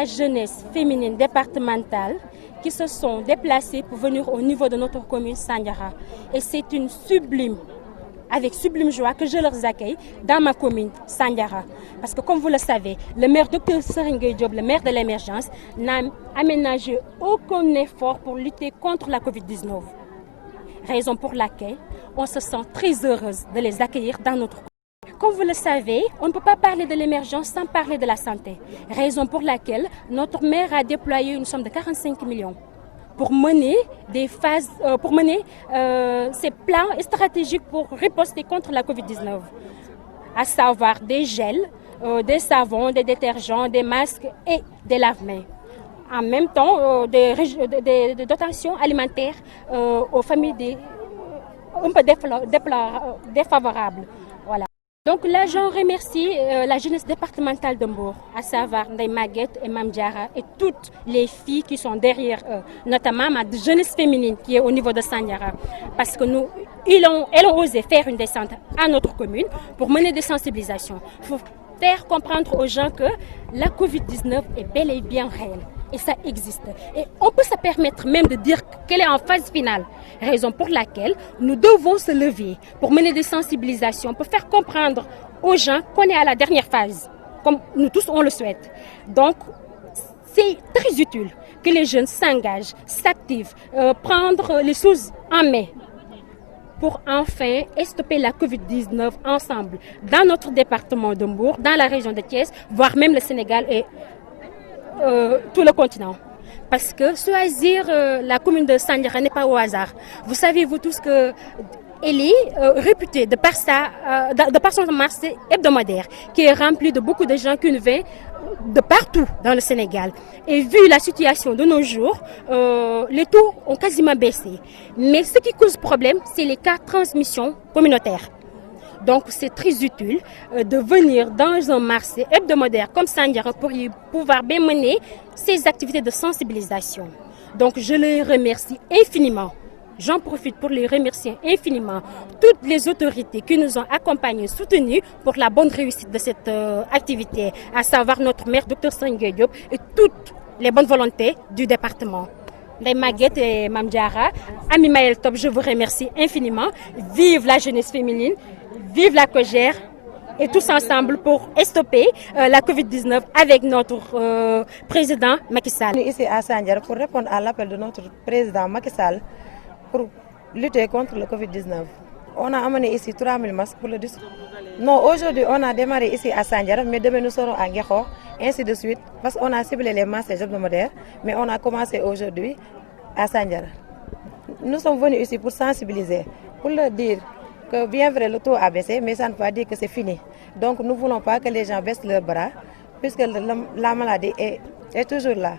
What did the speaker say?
la jeunesse féminine départementale qui se sont déplacées pour venir au niveau de notre commune Sandiara. Et c'est avec sublime joie que je leur accueille dans ma commune Sandiara. Parce que comme vous le savez, le maire Dr Serigne Gueye Diop, le maire de l'émergence, n'a aménagé aucun effort pour lutter contre la Covid-19. Raison pour laquelle on se sent très heureuse de les accueillir dans notre commune. Comme vous le savez, on ne peut pas parler de l'émergence sans parler de la santé. Raison pour laquelle notre maire a déployé une somme de 45 millions pour mener ces plans stratégiques pour riposter contre la Covid-19, à savoir des gels, des savons, des détergents, des masques et des lave-mains. En même temps, des dotations alimentaires aux familles un peu défavorables. Voilà. Donc là, j'en remercie la jeunesse départementale de Mbour, à savoir Ndeye Maguette et Mame Diarra et toutes les filles qui sont derrière eux, notamment ma jeunesse féminine qui est au niveau de Sandiara. Parce que elles ont osé faire une descente à notre commune pour mener des sensibilisations. Il faut faire comprendre aux gens que la Covid-19 est bel et bien réelle. Et ça existe. Et on peut se permettre même de dire qu'elle est en phase finale. Raison pour laquelle nous devons se lever pour mener des sensibilisations, pour faire comprendre aux gens qu'on est à la dernière phase, comme nous tous on le souhaite. Donc, c'est très utile que les jeunes s'engagent, s'activent, prendre les choses en main pour enfin stopper la Covid-19 ensemble dans notre département de Mbour, dans la région de Thiès, voire même le Sénégal et tout le continent. Parce que choisir la commune de Sandiara n'est pas au hasard. Vous savez, vous tous, qu'elle est réputée de par son marché hebdomadaire, qui est rempli de beaucoup de gens qui viennent de partout dans le Sénégal. Et vu la situation de nos jours, les taux ont quasiment baissé. Mais ce qui cause problème, c'est les cas de transmission communautaire. Donc c'est très utile de venir dans un marché hebdomadaire comme Sandiara pour y pouvoir bien mener ces activités de sensibilisation. Donc je les remercie infiniment. J'en profite pour les remercier infiniment toutes les autorités qui nous ont accompagnés, soutenus pour la bonne réussite de cette activité, à savoir notre maire Dr Serigne Gueye Diop et toutes les bonnes volontés du département. Ndeye Maguette et Mame Diarra, Ami Maël Top, je vous remercie infiniment. Vive la jeunesse féminine, vive la COJER et tous ensemble pour stopper la Covid-19 avec notre président Macky Sall. Ici à Sandiara pour répondre à l'appel de notre président Macky Sall pour lutter contre le Covid-19. On a amené ici 3000 masques pour le distribuer. Non, aujourd'hui on a démarré ici à Sandiara, mais demain nous serons à Nguékokh, ainsi de suite, parce qu'on a ciblé les masques hebdomadaires, mais on a commencé aujourd'hui à Sandiara. Nous sommes venus ici pour sensibiliser, pour leur dire que bien vrai le taux a baissé, mais ça ne veut pas dire que c'est fini. Donc nous ne voulons pas que les gens baissent leurs bras, puisque la maladie est toujours là.